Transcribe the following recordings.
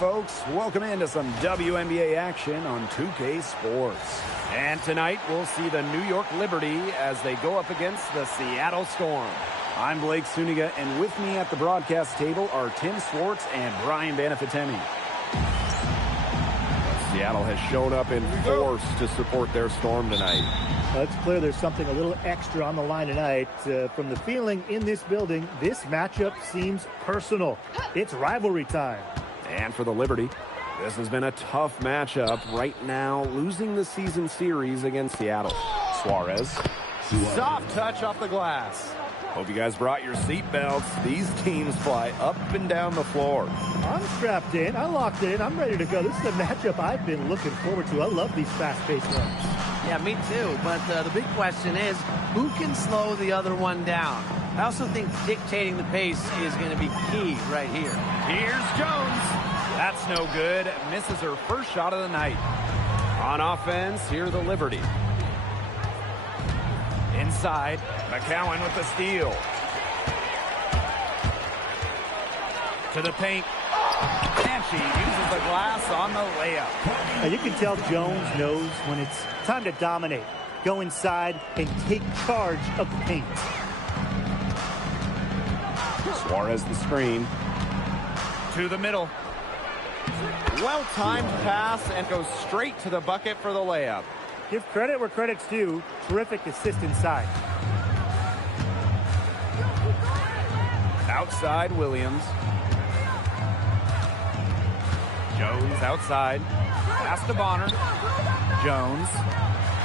folks. Welcome into some WNBA action on 2K Sports. And tonight, we'll see the New York Liberty as they go up against the Seattle Storm. I'm Blake Suniga, and with me at the broadcast table are Tim Swartz and Brian Banafitemi. Seattle has shown up in force to support their Storm tonight. It's clear there's something a little extra on the line tonight. From the feeling in this building, this matchup seems personal. It's rivalry time. And for the Liberty, this has been a tough matchup right now, losing the season series against Seattle. Suarez. Soft touch off the glass. Hope you guys brought your seat belts. These teams fly up and down the floor. I'm strapped in. I locked it in. I'm ready to go. This is a matchup I've been looking forward to. I love these fast-paced runs. Yeah, me too. But the big question is, who can slow the other one down? I also think dictating the pace is going to be key right here. Here's Jones. That's no good. Misses her first shot of the night. On offense, here the Liberty. Inside, McCowan with the steal. To the paint. And she uses the glass on the layup. Now you can tell Jones knows when it's time to dominate. Go inside and take charge of the paint. Suarez the screen. To the middle. Well-timed pass and goes straight to the bucket for the layup. Give credit where credit's due. Terrific assist inside. Outside, Williams. Jones outside. Pass to Bonner. Jones.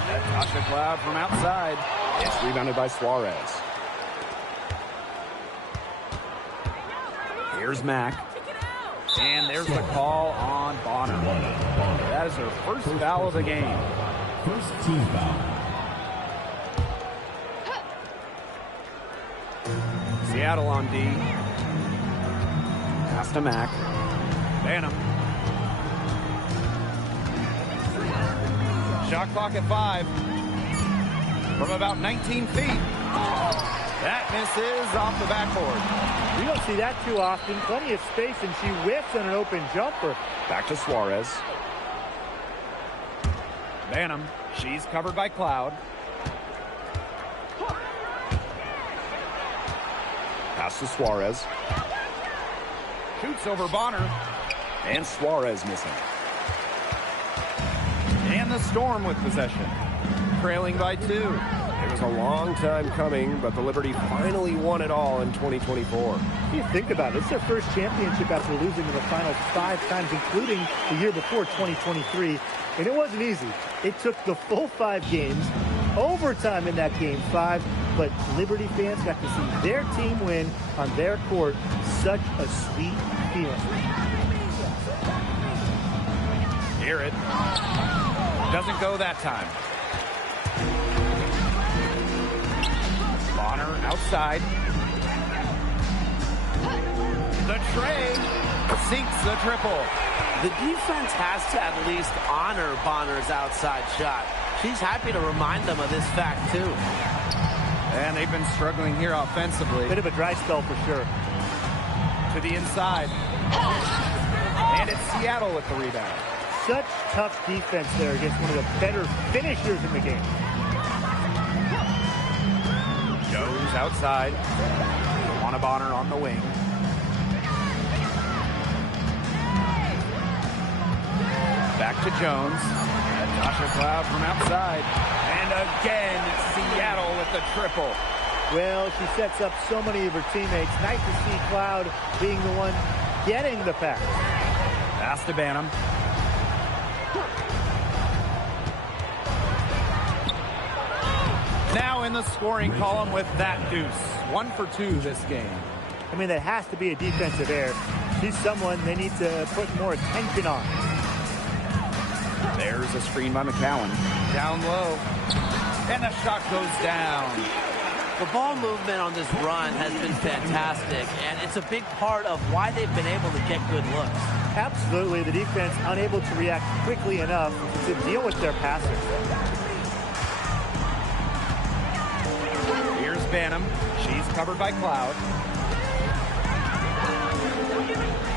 Natasha Cloud from outside. It's rebounded by Suarez. Here's Mack. And there's the call on Bonner. That is her first foul of the game. First team foul. Seattle on D. Pass to Mack. Banham. Shot clock at 5. From about 19 feet. That misses off the backboard. We don't see that too often. Plenty of space, and she whiffs on an open jumper. Back to Suarez. Banham. She's covered by Cloud. Pass to Suarez. Shoots over Bonner. And Suarez missing. And the Storm with possession. Trailing by 2. It was a long time coming, but the Liberty finally won it all in 2024. You think about it. It's their first championship after losing in the final 5 times, including the year before, 2023. And it wasn't easy. It took the full 5 games, overtime in that game 5, but Liberty fans got to see their team win on their court. Such a sweet feeling. Hear it. Doesn't go that time. Bonner outside. The tray sinks the triple. The defense has to at least honor Bonner's outside shot. She's happy to remind them of this fact, too. And they've been struggling here offensively. Bit of a dry spell for sure. To the inside. And it's Seattle with the rebound. Such tough defense there against one of the better finishers in the game. Jones outside. Juana Bonner on the wing. Back to Jones. Natasha Cloud from outside. And again, Seattle with the triple. Well, she sets up so many of her teammates. Nice to see Cloud being the one getting the pass. Pass to Banham. Now in the scoring column with that deuce. 1 for 2 this game. I mean, that has to be a defensive error. She's someone they need to put more attention on. There's a screen by McCowan. Down low. And the shot goes down. The ball movement on this run has been fantastic, and it's a big part of why they've been able to get good looks. Absolutely. The defense unable to react quickly enough to deal with their passers. Banham. She's covered by Cloud.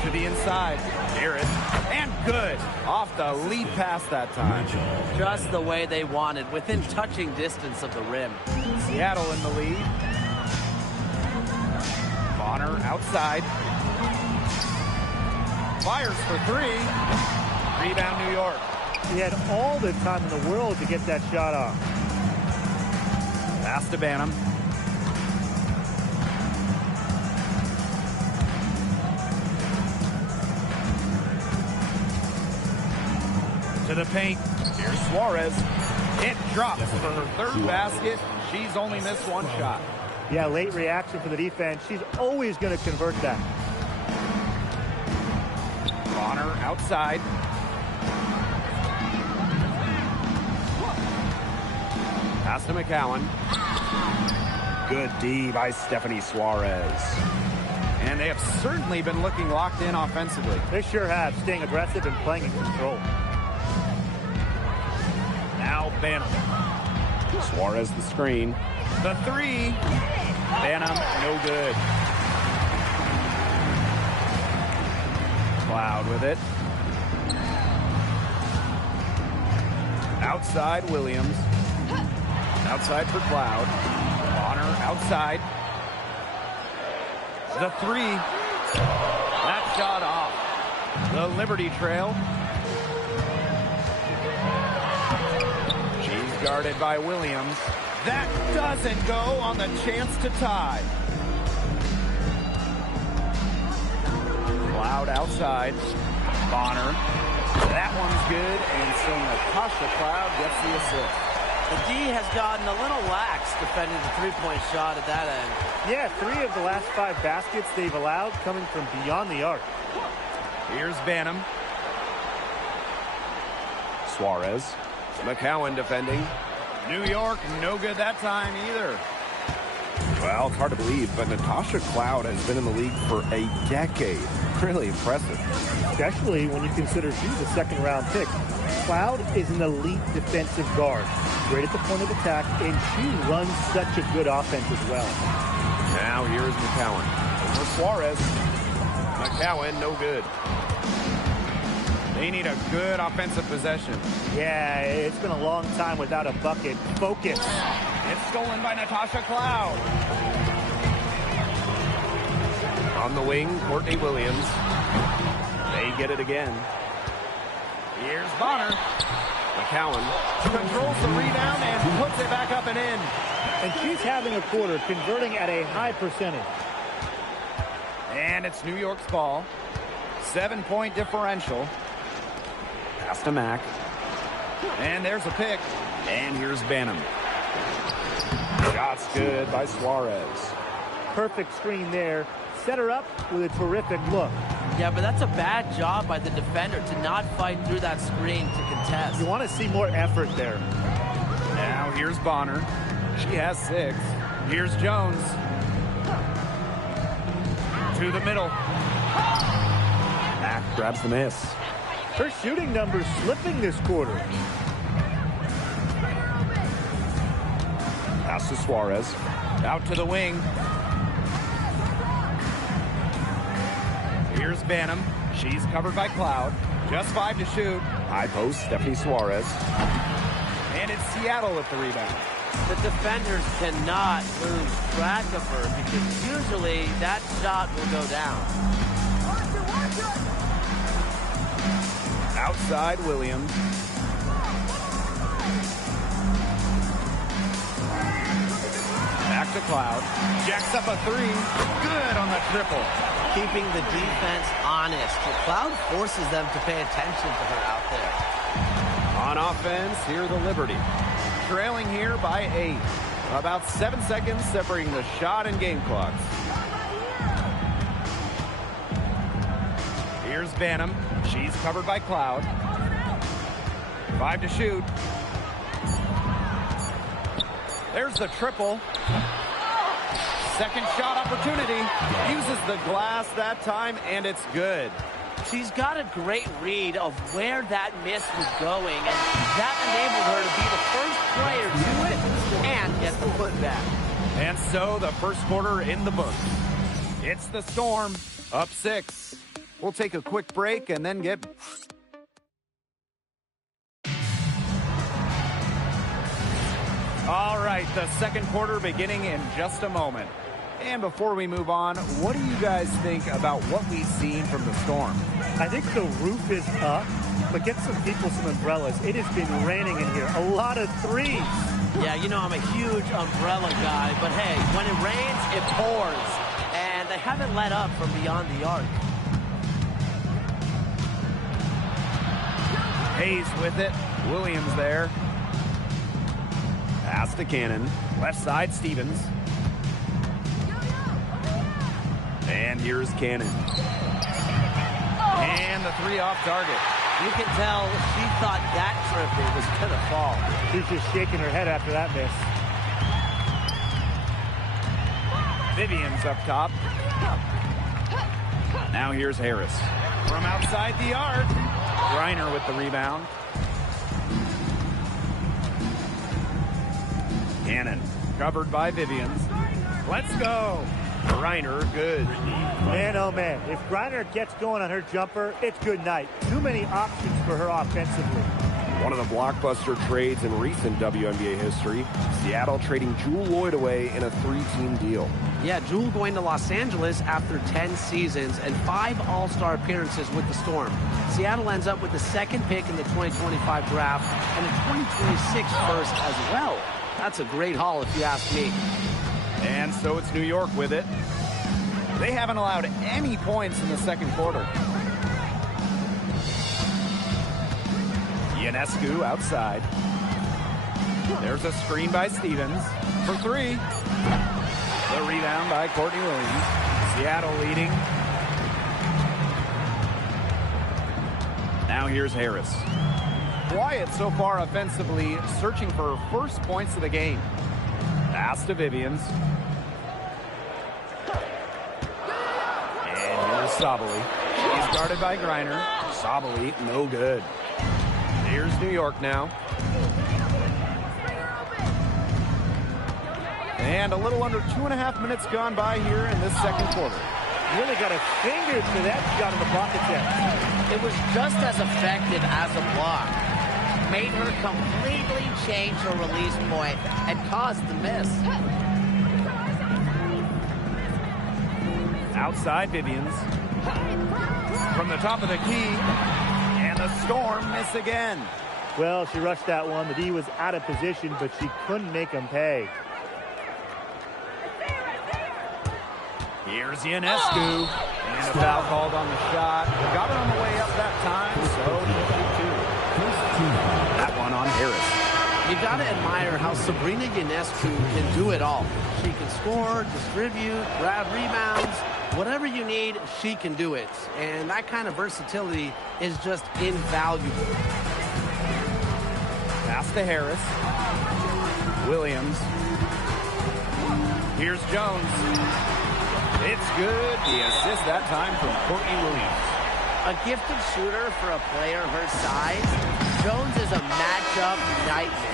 To to the inside. Garrett. And good. Off the lead pass that time. Just the way they wanted, within touching distance of the rim. Seattle in the lead. Bonner outside. Fires for three. Rebound New York. He had all the time in the world to get that shot off. Pass to Banham. To the paint. Here's Suarez. It drops for her third basket. She's only missed one shot. Yeah, late reaction for the defense. She's always going to convert that. Bonner outside. Pass to McCowan. Good D by Stephanie Suarez. And they have certainly been looking locked in offensively. They sure have, staying aggressive and playing in control. Now Banham. Suarez the screen. The three. Banham, no good. Cloud with it. Outside Williams. Outside for Cloud. Bonner outside. The three. That shot off. The Liberty trail. She's guarded by Williams. That doesn't go on the chance to tie. Cloud outside. Bonner. That one's good, and so Natasha Cloud gets the assist. The D has gotten a little lax defending the three-point shot at that end. Yeah, 3 of the last 5 baskets they've allowed coming from beyond the arc. Here's Banham. Suarez. McCowan defending. New York, no good that time either. Well, it's hard to believe, but Natasha Cloud has been in the league for a decade. Really impressive. Especially when you consider she's a second-round pick. Cloud is an elite defensive guard. Great at the point of attack, and she runs such a good offense as well. Now here's McCowan. Over Suarez. McCowan, no good. They need a good offensive possession. Yeah, it's been a long time without a bucket. Focus. It's stolen by Natasha Cloud. On the wing, Courtney Williams. They get it again. Here's Bonner. McCowan controls the rebound and puts it back up and in. And she's having a quarter, converting at a high percentage. And it's New York's ball. 7-point differential. Pass to Mack. And there's a pick. And here's Banham. Shot's good by Suarez. Perfect screen there. Set her up with a terrific look. Yeah, but that's a bad job by the defender to not fight through that screen to contest. You want to see more effort there. Now here's Bonner. She has 6. Here's Jones. To the middle. Mack grabs the miss. Her shooting numbers slipping this quarter. Pass to Suarez. Out to the wing. Here's Banham. She's covered by Cloud. Just 5 to shoot. High post, Stephanie Suarez. And it's Seattle with the rebound. The defenders cannot lose track of her because usually that shot will go down. Outside Williams. Back to Cloud. Jacks up a 3. Good on the triple. Keeping the defense honest. The Cloud forces them to pay attention to her out there. On offense, here the Liberty. Trailing here by 8. About 7 seconds separating the shot and game clocks. Here's Banham. She's covered by Cloud. 5 to shoot. There's the triple. Second shot opportunity. Uses the glass that time, and it's good. She's got a great read of where that miss was going, and that enabled her to be the first player to it and get the putback. And so the first quarter in the books. It's the Storm, up 6. We'll take a quick break and then get... All right, the second quarter beginning in just a moment. And before we move on, what do you guys think about what we've seen from the Storm? I think the roof is up, but get some people some umbrellas. It has been raining in here. A lot of threes. Yeah, you know I'm a huge umbrella guy, but hey, when it rains, it pours. And they haven't let up from beyond the arc. Hayes with it. Williams there. Pass to Cannon. Left side, Stevens. And here's Cannon. And the three off target. You can tell she thought that triple was going to fall. She's just shaking her head after that miss. Vivian's up top. Now here's Harris. From outside the arc. Griner with the rebound. Cannon covered by Vivians. Let's go. Griner, good. Man, oh man, if Griner gets going on her jumper, it's good night. Too many options for her offensively. One of the blockbuster trades in recent WNBA history, Seattle trading Jewel Lloyd away in a 3-team deal. Yeah, Jewel going to Los Angeles after 10 seasons and 5 All-Star appearances with the Storm. Seattle ends up with the second pick in the 2025 draft and a 2026 first as well. That's a great haul if you ask me. And so it's New York with it. They haven't allowed any points in the second quarter. Ionescu outside. There's a screen by Stevens for 3. The rebound by Courtney Williams. Seattle leading. Now here's Harris. Quiet so far offensively, searching for her first points of the game. Pass to Vivians. And here's Sabali. He's guarded by Griner. Sabali, no good. Here's New York now. And a little under 2.5 minutes gone by here in this second quarter. Really got a finger to that shot in the pocket there. It was just as effective as a block. Made her completely change her release point and caused the miss. Outside Vivians. From the top of the key. And the Storm miss again. Well, she rushed that one. The D was out of position, but she couldn't make them pay. Here's Ionescu. And a foul called on the shot. Got it on the way up that time, so that one on Harris. You got to admire how Sabrina Ionescu can do it all. She can score, distribute, grab rebounds. Whatever you need, she can do it. And that kind of versatility is just invaluable. Pass to Harris. Williams. Here's Jones. It's good. The assist that time from Courtney Williams. A gifted shooter for a player her size, Jones is a matchup nightmare.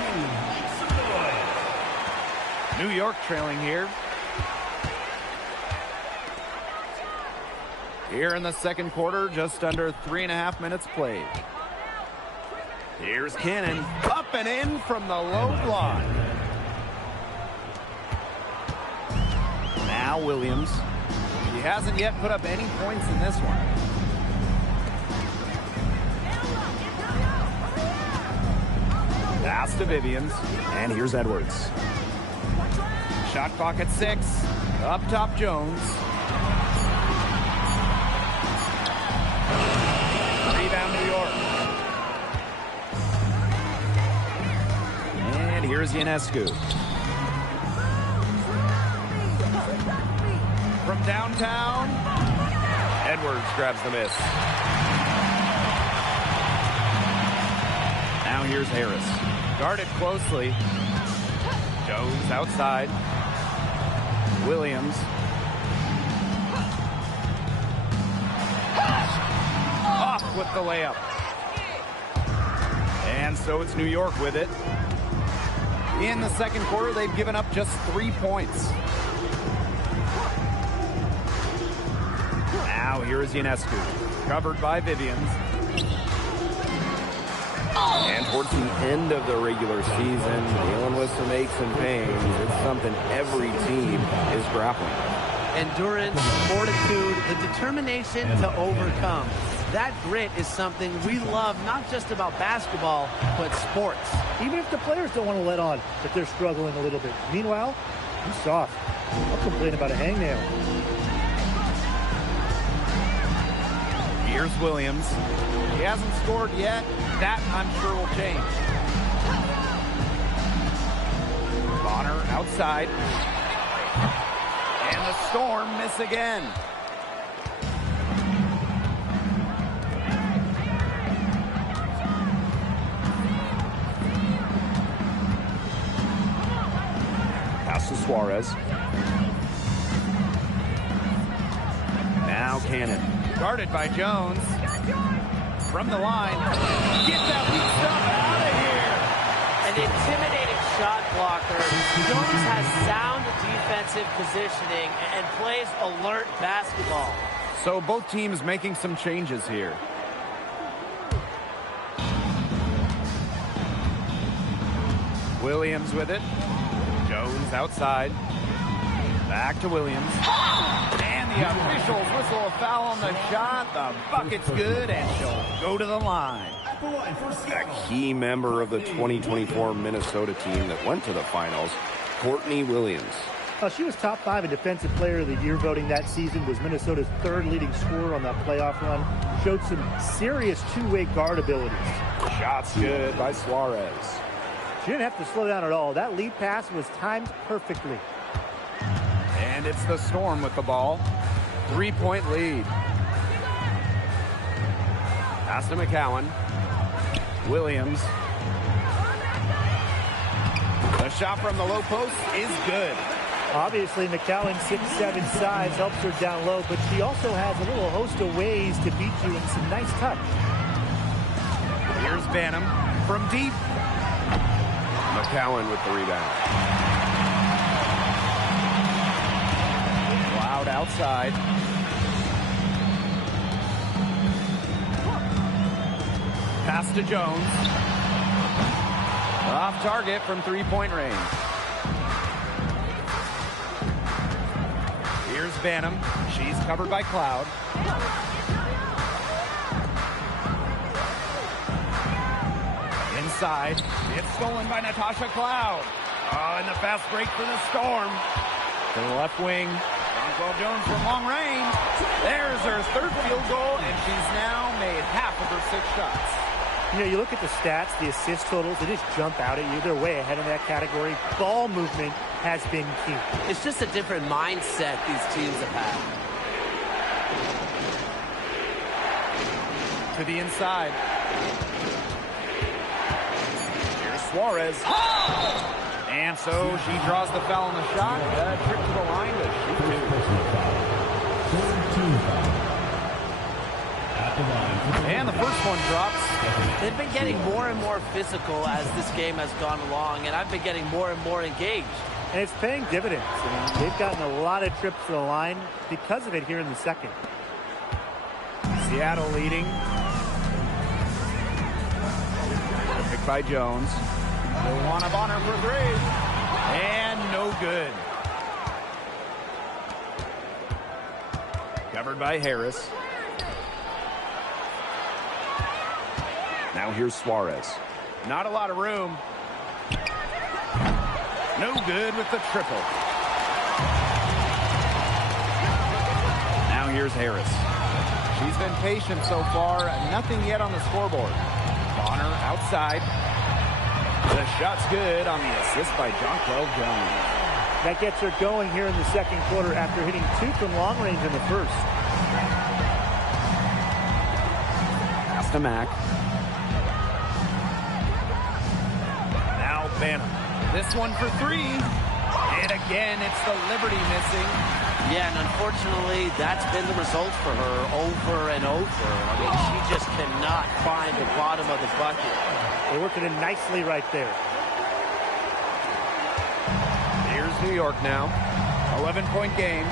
New York trailing here. Here in the second quarter, just under 3.5 minutes played. Here's Cannon, up and in from the low block. Now Williams. He hasn't yet put up any points in this one. Pass to Vivians, and here's Edwards. Shot clock at 6. Up top, Jones. Rebound, New York. And here's Ionescu. From downtown, Edwards grabs the miss. Now here's Harris. Guarded closely. Jones outside. Williams. Off with the layup. And so it's New York with it. In the second quarter, they've given up just 3 points. Now here is Ionescu, covered by Vivians. And towards the end of the regular season, dealing with some aches and pains, it's something every team is grappling with. Endurance, fortitude, the determination to overcome. That grit is something we love, not just about basketball, but sports. Even if the players don't want to let on that they're struggling a little bit. Meanwhile, he's soft. I'll complain about a hangnail. Here's Williams. He hasn't scored yet. That, I'm sure, will change. Bonner outside. And the Storm miss again. Pass to Suarez. Now Cannon. Guarded by Jones. From the line. Get that weak stuff out of here. An intimidating shot blocker. Jones has sound defensive positioning and plays alert basketball. So both teams making some changes here. Williams with it. Jones outside. Back to Williams. And the officials whistle a foul on the shot. The bucket's good, and she'll go to the line. A key member of the 2024 Minnesota team that went to the finals, Courtney Williams. She was top 5 in Defensive Player of the Year voting that season, was Minnesota's 3rd leading scorer on that playoff run, showed some serious two-way guard abilities. Shots good by Suarez. She didn't have to slow down at all. That lead pass was timed perfectly. And it's the Storm with the ball. 3-point lead. Pass to McCowan. Williams. The shot from the low post is good. Obviously, McCowan's 6'7" size helps her down low, but she also has a little host of ways to beat you in some nice touch. Here's Banham from deep. McCowan with the rebound. Loud outside. Pass to Jones. Off target from 3-point range. Here's Banham. She's covered by Cloud. Inside. It's stolen by Natasha Cloud. Oh, and the fast break for the Storm. To the left wing. Jonquel Jones from long range. There's her 3rd field goal, and she's now made half of her 6 shots. You know, you look at the stats, the assist totals, they just jump out at you. They're way ahead in that category. Ball movement has been key. It's just a different mindset these teams have had. To the inside. Here's Suarez. And so she draws the foul on the shot. Trip to the line to shoot 2. And the first one drops. They've been getting more and more physical as this game has gone along, and I've been getting more and more engaged. And it's paying dividends. I mean, they've gotten a lot of trips to the line because of it here in the second. Seattle leading. Picked by Jones. Luana Bonner for 3. And no good. Covered by Harris. Now here's Suarez. Not a lot of room. No good with the triple. Now here's Harris. She's been patient so far. Nothing yet on the scoreboard. Bonner outside. The shot's good on the assist by Jonquel Jones. That gets her going here in the second quarter after hitting 2 from long range in the first. Pass to Mack. Now Banham. This one for 3. And again, it's the Liberty missing. Yeah, and unfortunately, that's been the result for her over and over. I mean, she just cannot find the bottom of the bucket. They're working it nicely right there. Here's New York now. 11-point game.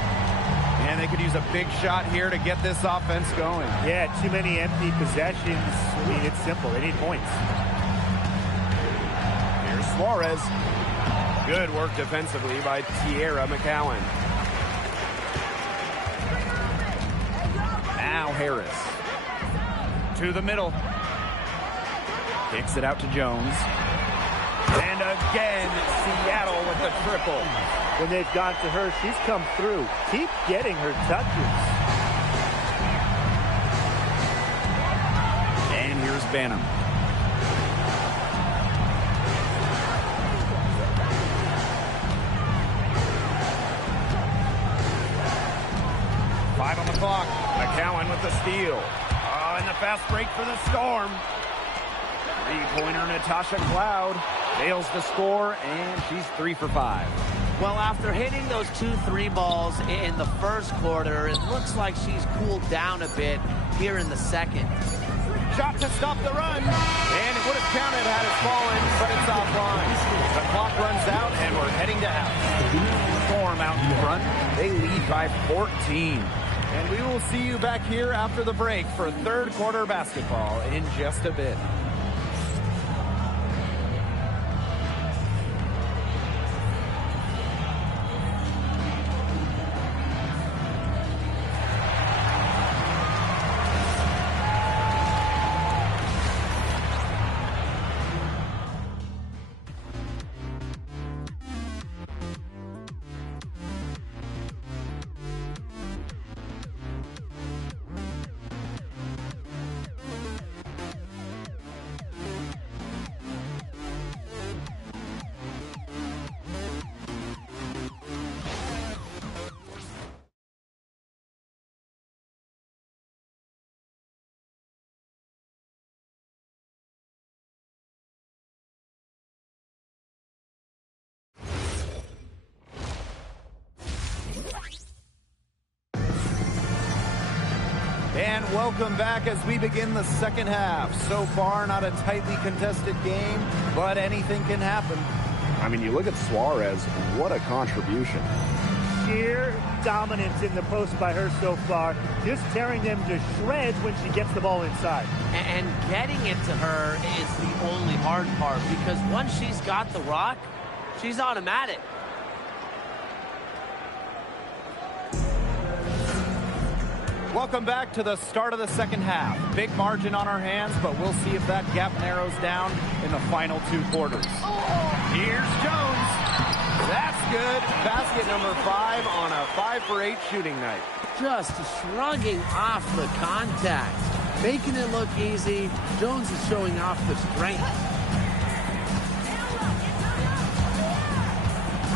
And they could use a big shot here to get this offense going. Yeah, too many empty possessions. I mean, it's simple. They need points. Here's Suarez. Good work defensively by Tierra McCowan. Now Harris. To the middle. Kicks it out to Jones. And again, Seattle with the triple. When they've gone to her, she's come through. Keep getting her touches. And here's Banham. Five on the clock. McCowan with the steal. Oh, and the fast break for the Storm. Three-pointer Natasha Cloud fails to score, and she's 3 for 5. Well, after hitting those 2 3-balls in the first quarter, it looks like she's cooled down a bit here in the second. Shot to stop the run. And it would have counted had it fallen, but it's offline. The clock runs out, and we're heading to half. Storm out in front. They lead by 14. And we will see you back here after the break for third quarter basketball in just a bit. And welcome back as we begin the second half. So far, not a tightly contested game, but anything can happen. I mean, you look at Suarez, what a contribution. Sheer dominance in the post by her so far. Just tearing them to shreds when she gets the ball inside. And getting it to her is the only hard part, because once she's got the rock, she's automatic. Welcome back to the start of the second half. Big margin on our hands, but we'll see if that gap narrows down in the final 2 quarters. Here's Jones. That's good. Basket number 5 on a 5 for 8 shooting night. Just shrugging off the contact. Making it look easy. Jones is showing off the strength.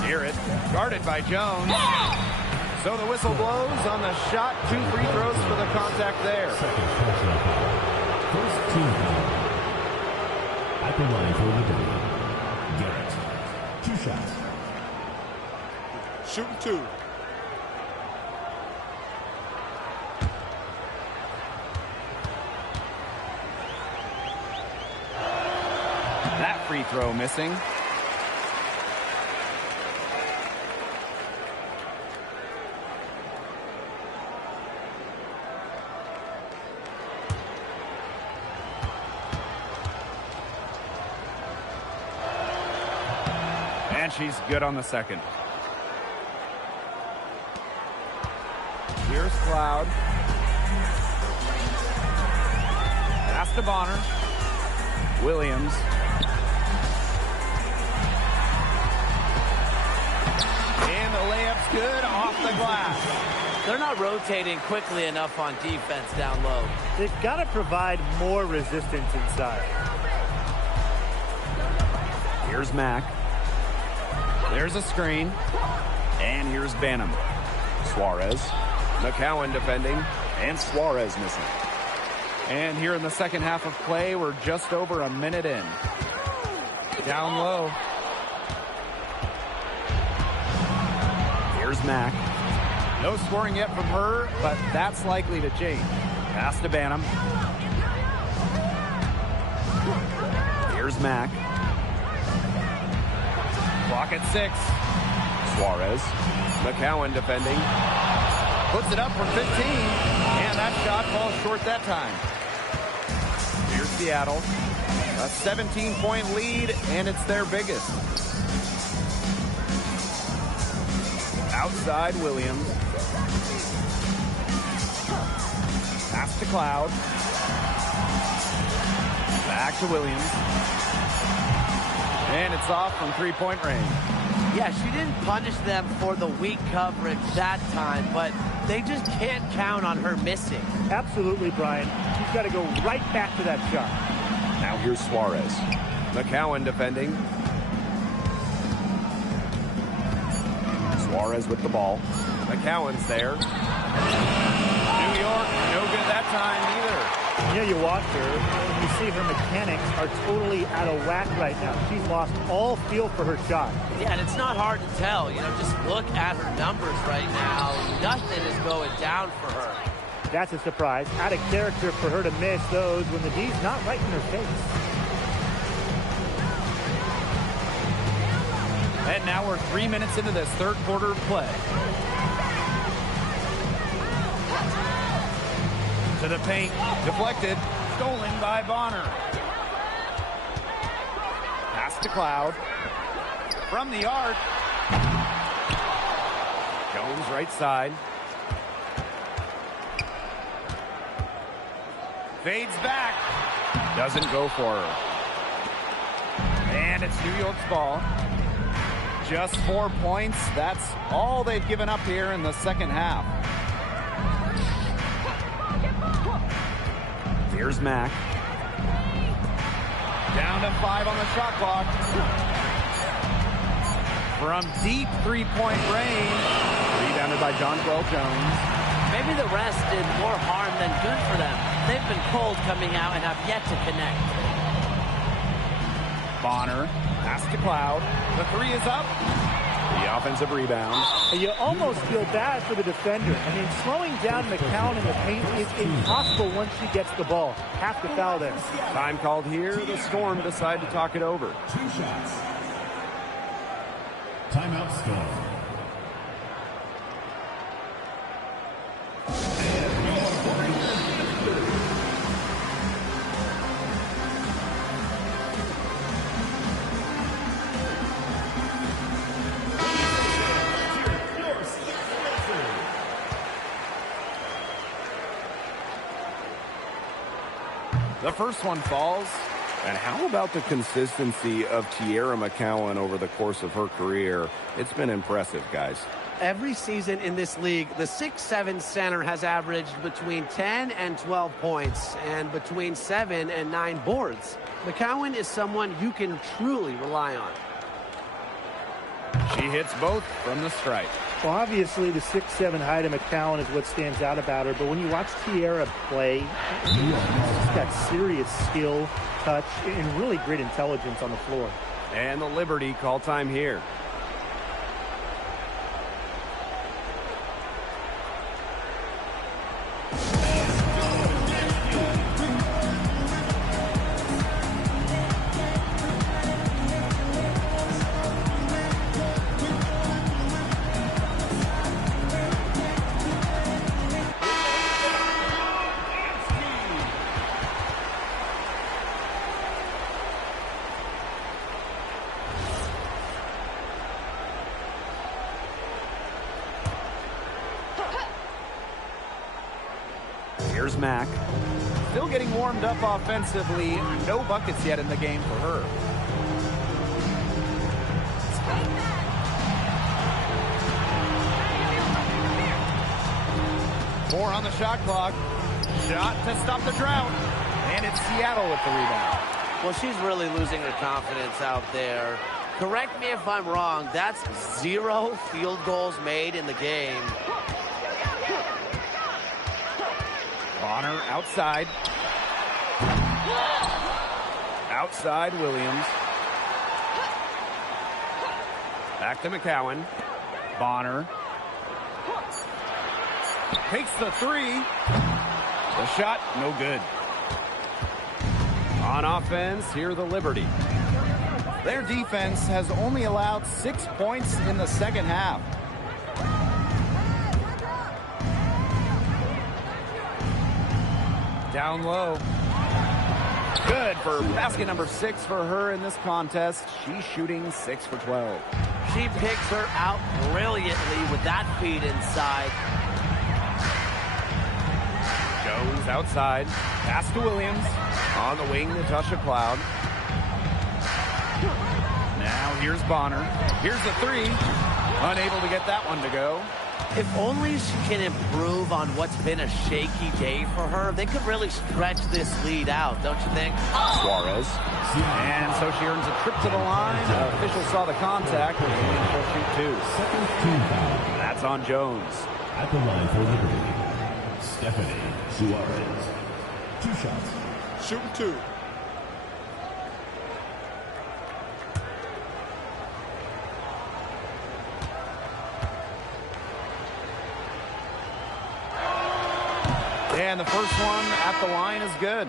Near it. Guarded by Jones. So the whistle blows on the shot. 2 free throws for the contact there. Second personal foul. First team foul. At the line for the Garrett. 2 shots. Shooting 2. That free throw missing. And she's good on the second. Here's Cloud. Pass to Bonner. Williams. And the layup's good off the glass. They're not rotating quickly enough on defense down low. They've got to provide more resistance inside. Here's Mack. There's a screen. And here's Banham. Suarez. McCowan defending. And Suarez missing. And here in the second half of play, we're just over a minute in. Down low. Here's Mack. No scoring yet from her, but that's likely to change. Pass to Banham. Here's Mack. Clock at 6. Suarez. McCowan defending. Puts it up from 15, and that shot falls short that time. Here's Seattle. A 17-point lead, and it's their biggest. Outside Williams. Pass to Cloud. Back to Williams. And it's off from three-point range. Yeah, she didn't punish them for the weak coverage that time, but they just can't count on her missing. Absolutely, Brian. She's got to go right back to that shot. Now here's Suarez. McCowan defending. Suarez with the ball. McCowan's there. New York, no good that time either. You know, you watch her, and you see her mechanics are totally out of whack right now. She's lost all feel for her shot. Yeah, and it's not hard to tell. You know, just look at her numbers right now. Nothing is going down for her. That's a surprise. Out of character for her to miss those when the D's not right in her face. And now we're 3 minutes into this third quarter of play. To the paint. Deflected. Stolen by Bonner. Pass to Cloud. From the arc. Jones right side. Fades back. Doesn't go for her. And it's New York's ball. Just 4 points. That's all they've given up here in the second half. Here's Mack. Down to 5 on the shot clock. From deep three-point range. Rebounded by Jonquel Jones. Maybe the rest did more harm than good for them. They've been cold coming out and have yet to connect. Bonner. Pass to Cloud. The three is up. The offensive rebound. You almost feel bad for the defender. I mean, slowing down McCowan in the paint is impossible once she gets the ball. Have to foul there. Time called here. The Storm decide to talk it over. 2 shots. Timeout Storm. The first one falls. And how about the consistency of Tierra McCowan over the course of her career? It's been impressive, guys. Every season in this league, the 6'7" center has averaged between 10 and 12 points and between 7 and 9 boards. McCowan is someone you can truly rely on. She hits both from the stripe. Well, obviously, the 6'7" height of McCowan is what stands out about her. But when you watch Tierra play, she's got serious skill, touch, and really great intelligence on the floor. And the Liberty call time here. Here's Mack. Still getting warmed up offensively. No buckets yet in the game for her. Four on the shot clock. Shot to stop the drought. And it's Seattle with the rebound. Well, she's really losing her confidence out there. Correct me if I'm wrong. That's 0 field goals made in the game. Bonner outside. Outside Williams. Back to McCowan. Bonner. Takes the three. The shot, no good. On offense, here the Liberty. Their defense has only allowed 6 points in the second half. Down low. Good for basket number 6 for her in this contest. She's shooting 6 for 12. She picks her out brilliantly with that feed inside. Jones outside. Pass to Williams. On the wing, Natasha Cloud. Now here's Bonner. Here's the 3. Unable to get that one to go. If only she can improve on what's been a shaky day for her, they could really stretch this lead out, don't you think? Suarez. And so she earns a trip to the line. Officials saw the contact, and she'll shoot 2. Second team foul. That's on Jones. At the line for Liberty, Stephanie Suarez. 2 shots. Shooting 2. And the first one at the line is good.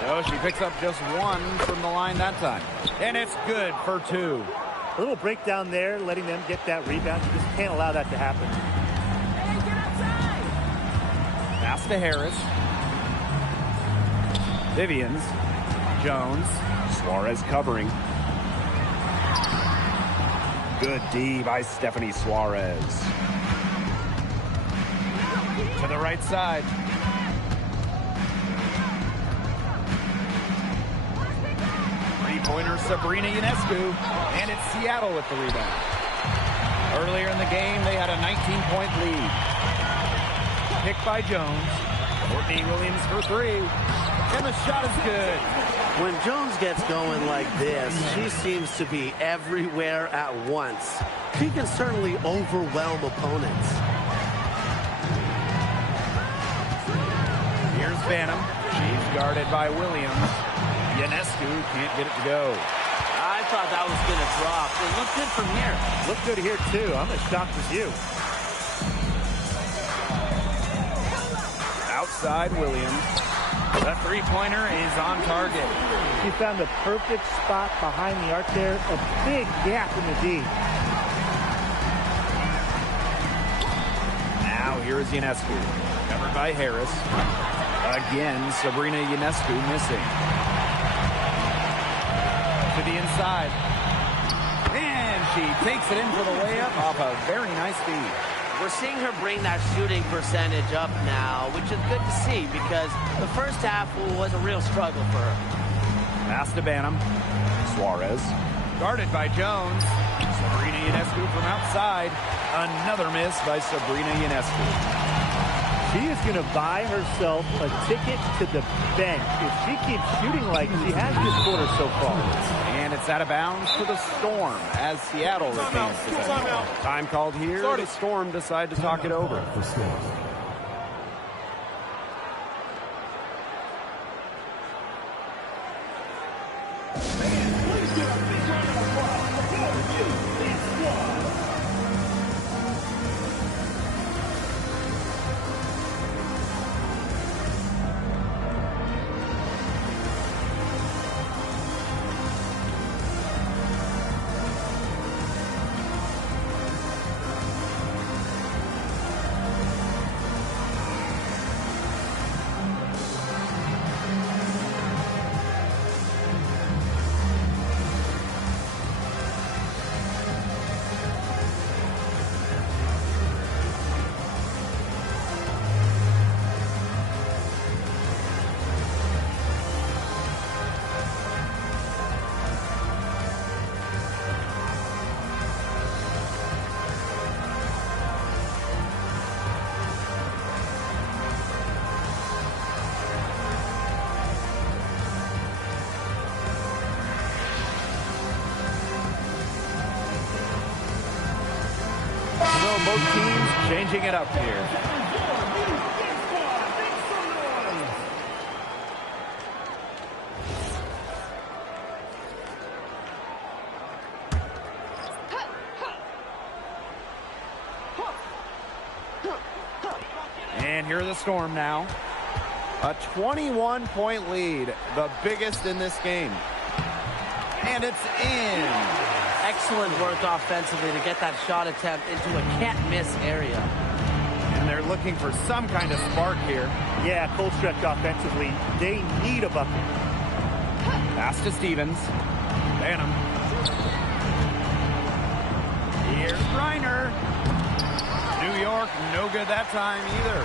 So she picks up just 1 from the line that time. And it's good for 2. A little breakdown there, letting them get that rebound. You just can't allow that to happen. Pass to Harris. Vivians. Jones. Suarez covering. Good D by Stephanie Suarez. To the right side. Three-pointer Sabrina Ionescu. And it's Seattle with the rebound. Earlier in the game, they had a 19-point lead. Picked by Jones. Courtney Williams for 3. And the shot is good. When Jones gets going like this, she seems to be everywhere at once. She can certainly overwhelm opponents. Here's Banham. She's guarded by Williams. Ionescu can't get it to go. I thought that was going to drop. It looked good from here. Looked good here, too. I'm as shocked as you. Outside Williams. The three-pointer is on target. She found the perfect spot behind the arc there. A big gap in the D. Now here is Ionescu. Covered by Harris. Again, Sabrina Ionescu missing. To the inside. And she takes it in for the layup off a very nice feed. We're seeing her bring that shooting percentage up now, which is good to see because the first half was a real struggle for her. Pass to Banham. Suarez. Guarded by Jones. Sabrina Ionescu from outside. Another miss by Sabrina Ionescu. She is going to buy herself a ticket to the bench if she keeps shooting like she has this quarter so far. And it's out of bounds to the Storm as Seattle retains possession. Time called here. The Storm decide to talk it over. For Storm. Both teams changing it up here. And here are the Storm now. A 21-point lead, the biggest in this game. And it's in. Excellent work offensively to get that shot attempt into a can't-miss area. And they're looking for some kind of spark here. Yeah, cold stretch offensively. They need a bucket. Pass to Stevens. Banham. Here's Reiner. New York, no good that time either.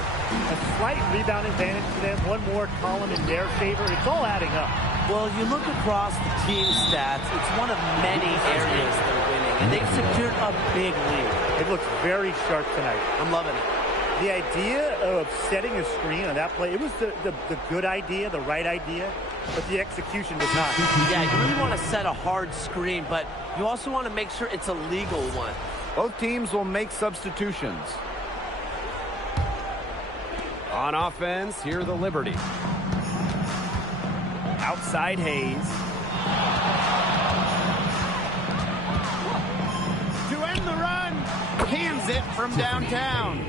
A slight rebound advantage to them. One more column in their favor. It's all adding up. Well, you look across the team stats, it's one of many areas they're winning, and they've secured a big lead. It looks very sharp tonight. I'm loving it. The idea of setting a screen on that play, it was the good idea, the right idea, but the execution was not. Yeah, you really want to set a hard screen, but you also want to make sure it's a legal one. Both teams will make substitutions. On offense, here the Liberty. Outside Hayes. To end the run. Cans it from downtown.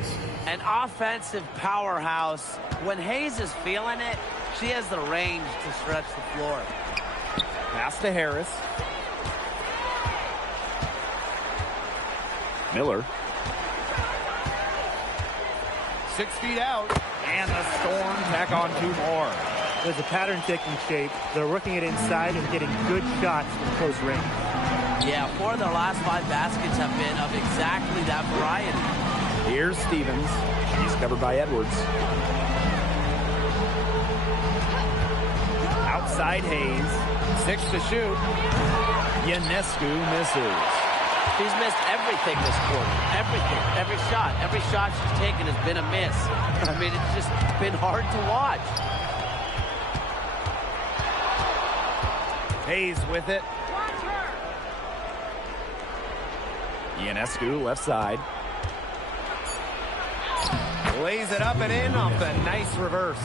An offensive powerhouse. When Hayes is feeling it, she has the range to stretch the floor. Pass to Harris. Miller. 6 feet out. And the Storm tack on 2 more. There's a pattern taking shape. They're working it inside and getting good shots from close range. Yeah, 4 of their last 5 baskets have been of exactly that variety. Here's Stevens. She's covered by Edwards. Outside Hayes. 6 to shoot. Ionescu misses. She's missed everything this quarter. Everything. Every shot she's taken has been a miss. I mean, it's just been hard to watch. Hayes with it. Ionescu left side. Lays it up and in off the nice reverse.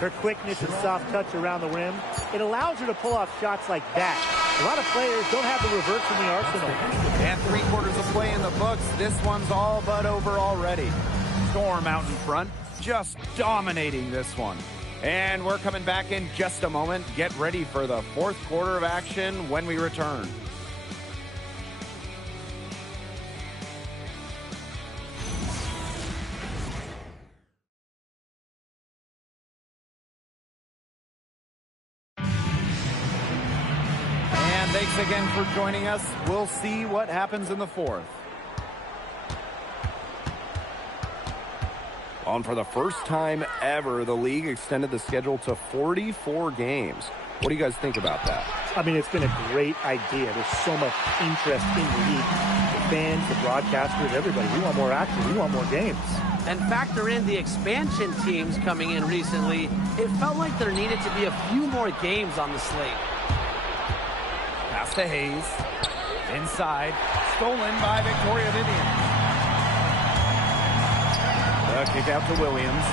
Her quickness and soft touch around the rim, it allows her to pull off shots like that. A lot of players don't have the reverse in the arsenal. And 3/4 of play in the books. This one's all but over already. Storm out in front, just dominating this one. And we're coming back in just a moment. Get ready for the 4th quarter of action when we return. And thanks again for joining us. We'll see what happens in the 4th. On for the first time ever, the league extended the schedule to 44 games. What do you guys think about that? I mean, it's been a great idea. There's so much interest in the league. The fans, the broadcasters, everybody. We want more action. We want more games. And factor in the expansion teams coming in recently, it felt like there needed to be a few more games on the slate. Pass to Hayes. Inside. Stolen by Victoria Vivian. Kick out to Williams.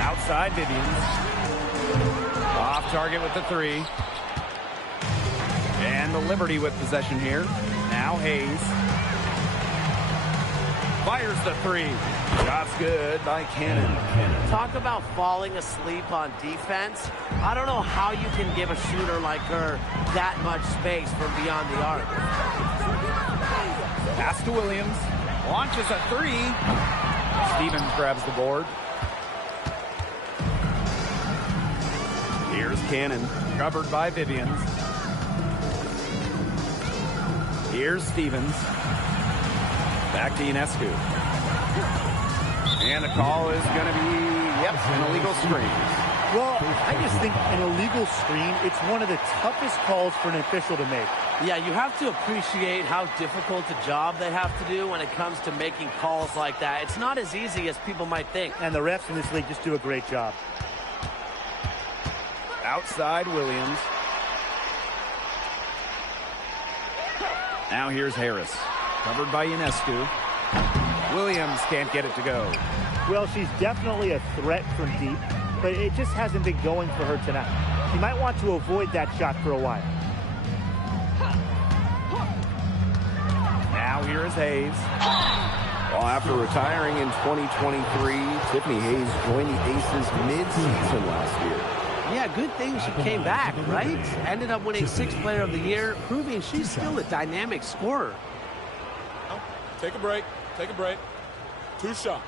Outside Vivians. Off target with the 3. And the Liberty with possession here. Now Hayes. Fires the 3. Shot's good by Cannon. Talk about falling asleep on defense. I don't know how you can give a shooter like her that much space from beyond the arc. Pass to Williams. Launches a 3. Stevens grabs the board. Here's Cannon, covered by Vivians. Here's Stevens. Back to Ionescu. And the call is going to be, an illegal screen. Well, I just think an illegal screen, it's one of the toughest calls for an official to make. Yeah, you have to appreciate how difficult a job they have to do when it comes to making calls like that. It's not as easy as people might think. And the refs in this league just do a great job. Outside Williams. Now here's Harris. Covered by Ionescu. Williams can't get it to go. Well, she's definitely a threat from deep, but it just hasn't been going for her tonight. She might want to avoid that shot for a while. Now here is Hayes. Well, after retiring in 2023, Tiffany Hayes joined the Aces mid-season last year. Yeah, good thing she came back, right? Ended up winning 6th Player of the Year, proving she's still a dynamic scorer. Take a break. Take a break. 2 shots.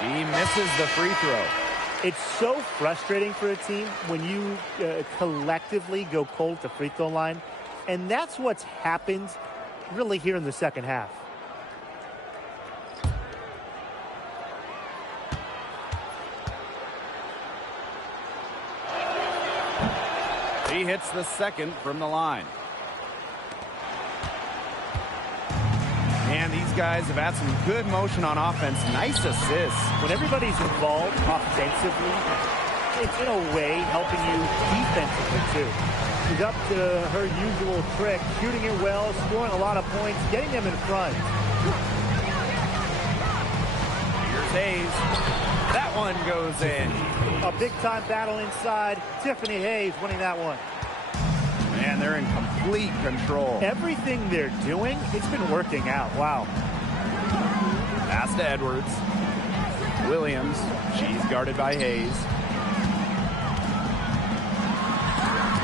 He misses the free throw. It's so frustrating for a team when you collectively go cold at the free throw line. And that's what's happened really here in the second half. He hits the second from the line. And these guys have had some good motion on offense. Nice assists. When everybody's involved offensively, it's in a way helping you defensively too. She's up to her usual trick, shooting it well, scoring a lot of points, getting them in front. Here's Hayes. That one goes in. A big-time battle inside. Tiffany Hayes winning that one. And they're in complete control. Everything they're doing, it's been working out. Wow. Pass to Edwards. Williams. She's guarded by Hayes.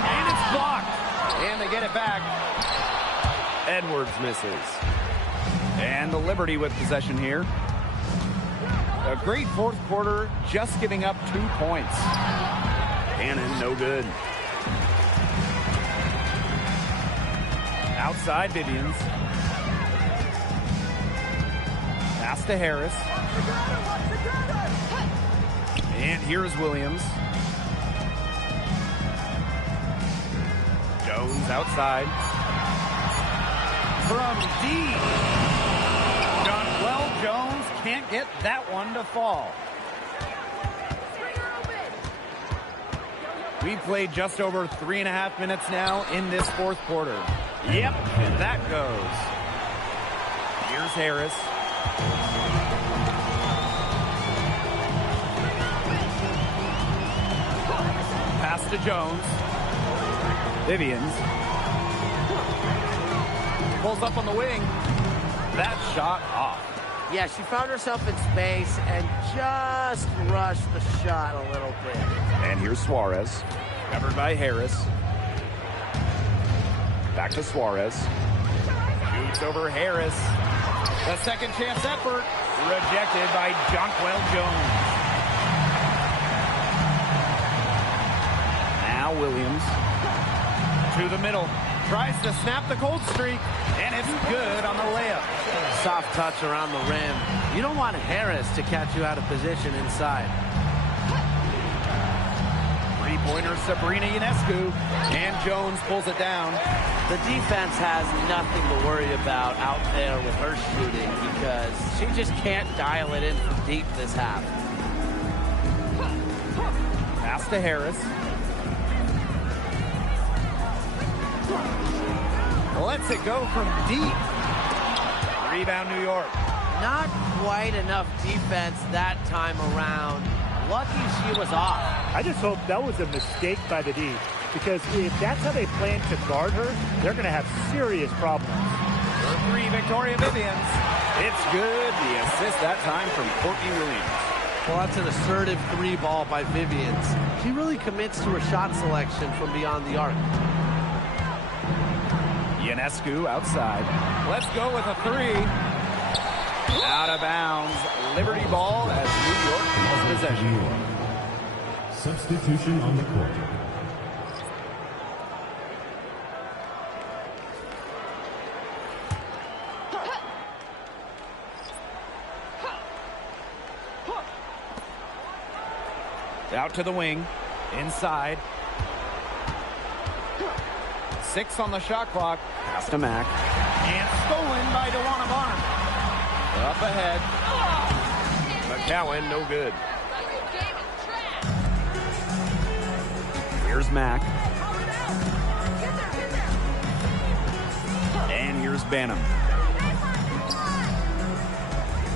And it's blocked. And they get it back. Edwards misses. And the Liberty with possession here. A great fourth quarter, just giving up 2 points. Cannon, no good. Outside Vivians. Pass to Harris. And here's Williams. Jones outside. From deep. Done well. Jones can't get that one to fall. We played just over 3.5 minutes now in this fourth quarter. Yep, and that goes. Here's Harris. Pass to Jones. Vivians. Pulls up on the wing. That shot off. Yeah, she found herself in space and just rushed the shot a little bit. And here's Suarez. Covered by Harris. Back to Suarez. Shoots over Harris. The second chance effort. Rejected by Jonquel Jones. Now Williams. To the middle. Tries to snap the cold streak. And it's good on the layup. Soft touch around the rim. You don't want Harris to catch you out of position inside. Three-pointer Sabrina Ionescu. And Jones pulls it down. The defense has nothing to worry about out there with her shooting because she just can't dial it in from deep this half. Pass to Harris. Lets it go from deep. Rebound New York. Not quite enough defense that time around. Lucky she was off. I just hope that was a mistake by the D, because if that's how they plan to guard her, they're going to have serious problems. For 3, Victoria Vivians. It's good. The assist that time from Courtney Williams. Well, that's an assertive 3 ball by Vivians. She really commits to her shot selection from beyond the arc. Ionescu outside. Let's go with a 3. Out of bounds. Liberty ball as New York has possession. Substitution on the court. Out to the wing. Inside. 6 on the shot clock. Pass to Mack. And stolen by DeWanna Bonham. Up ahead. McCowan, no good. Here's Mack. And here's Banham.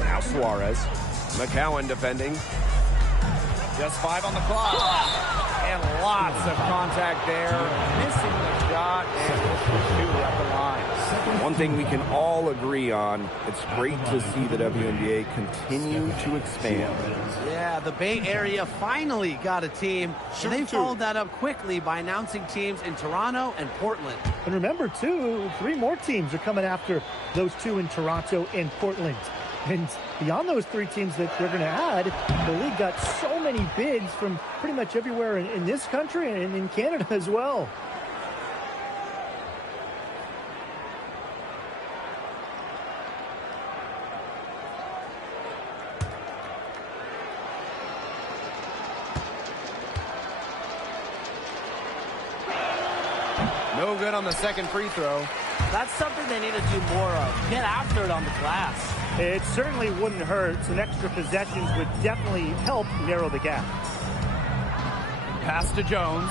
Now Suarez. McCowan defending. Just 5 on the clock. And lots of contact there. Missing the shot, and we'll shoot at the line. One thing we can all agree on, it's great to see the WNBA continue to expand. Yeah, the Bay Area finally got a team, and they followed that up quickly by announcing teams in Toronto and Portland. And remember, too, 3 more teams are coming after those 2 in Toronto and Portland. And beyond those 3 teams that they're going to add, the league got so many bids from pretty much everywhere in this country and in Canada as well. No good on the second free throw. That's something they need to do more of. Get after it on the glass. It certainly wouldn't hurt. Some extra possessions would definitely help narrow the gap. Pass to Jones.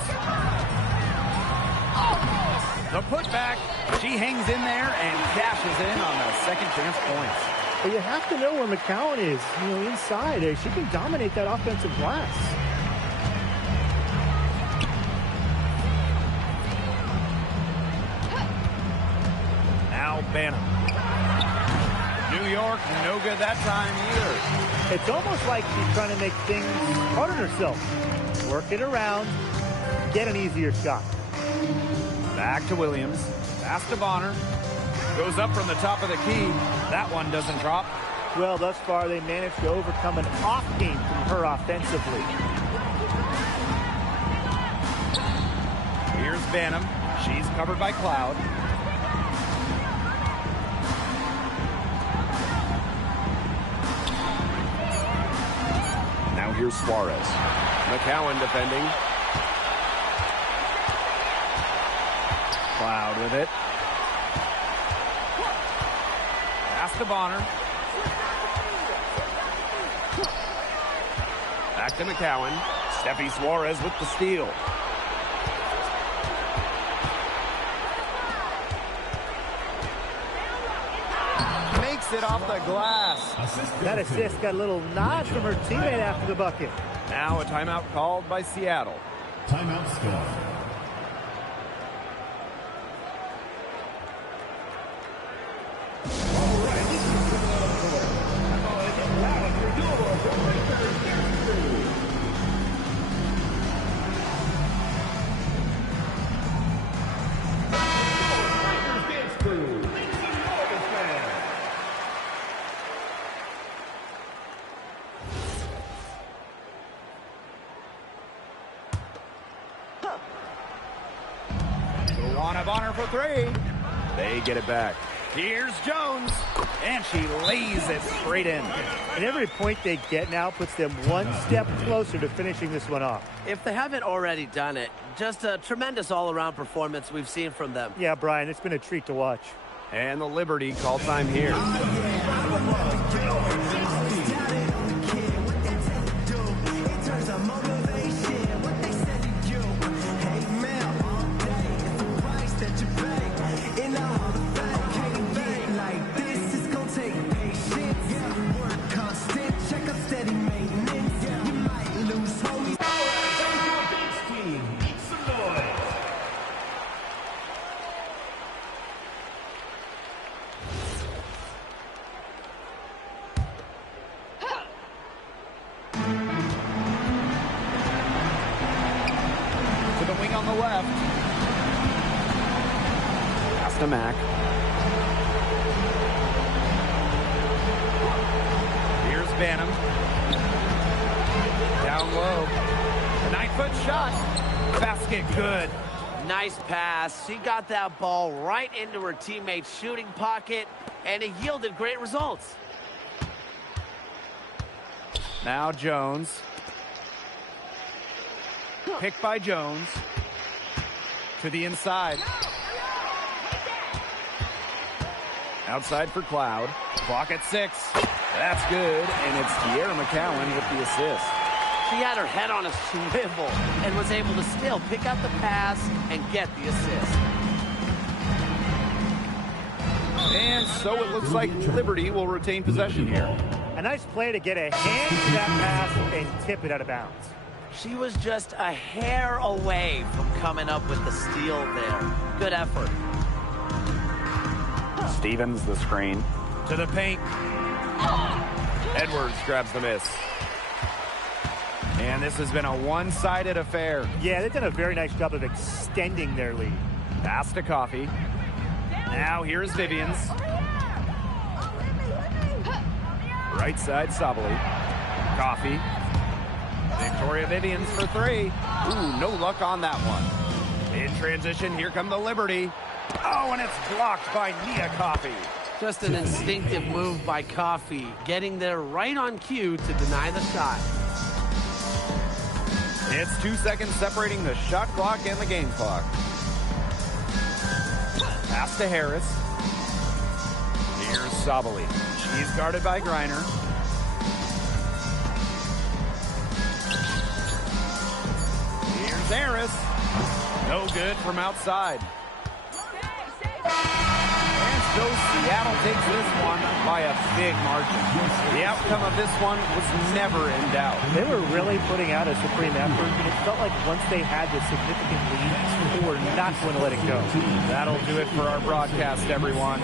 The putback. She hangs in there and cashes in on the second chance points. But you have to know where McCowan is, inside. She can dominate that offensive glass. Now Banham. New York, no good that time either. It's almost like she's trying to make things hard on herself. Work it around, get an easier shot. Back to Williams. Pass to Bonner. Goes up from the top of the key. That one doesn't drop. Well, thus far, they managed to overcome an off game from her offensively. Here's Banham. She's covered by Cloud. Now here's Suarez. McCowan defending. Cloud with it. Pass to Bonner. Back to McCowan. Steffi Suarez with the steal. Makes it off the glass. That assist got a little nod from her teammate after the bucket. Now a timeout called by Seattle. Timeout score. Bonner for 3. They get it back. Here's Jones, and she lays it straight in. And every point they get now puts them one step closer to finishing this one off. If they haven't already done it, just a tremendous all-around performance we've seen from them. Yeah, Brian, it's been a treat to watch. And the Liberty call time here. On the left. Pass to Mack. Here's Banham. Down low. A 9-foot shot. Basket good. Nice pass. She got that ball right into her teammate's shooting pocket, and it yielded great results. Now Jones. Picked by Jones. To the inside. Outside for Cloud. Clock at 6. That's good, and it's Kiera McCowan with the assist. She had her head on a swivel and was able to still pick up the pass and get the assist. And so it looks like Liberty will retain possession here. A nice play to get a hand to that pass and tip it out of bounds. She was just a hair away from coming up with the steal there. Good effort. Stevens, the screen. To the paint. Edwards grabs the miss. And this has been a one-sided affair. Yeah, they've done a very nice job of extending their lead. Pass to Coffey. Now here's Vivians. Right side, Sabali. Coffey. Victoria Vivians for three. Ooh, no luck on that one. In transition, here come the Liberty. Oh, and it's blocked by Nia Coffey. Just an instinctive move by Coffey, getting there right on cue to deny the shot. It's 2 seconds separating the shot clock and the game clock. Pass to Harris. Here's Sabali. She's guarded by Griner. Here's Harris. No good from outside. And so Seattle takes this one by a big margin. The outcome of this one was never in doubt. They were really putting out a supreme effort, and it felt like once they had the significant lead, they were not going to let it go. That'll do it for our broadcast, everyone.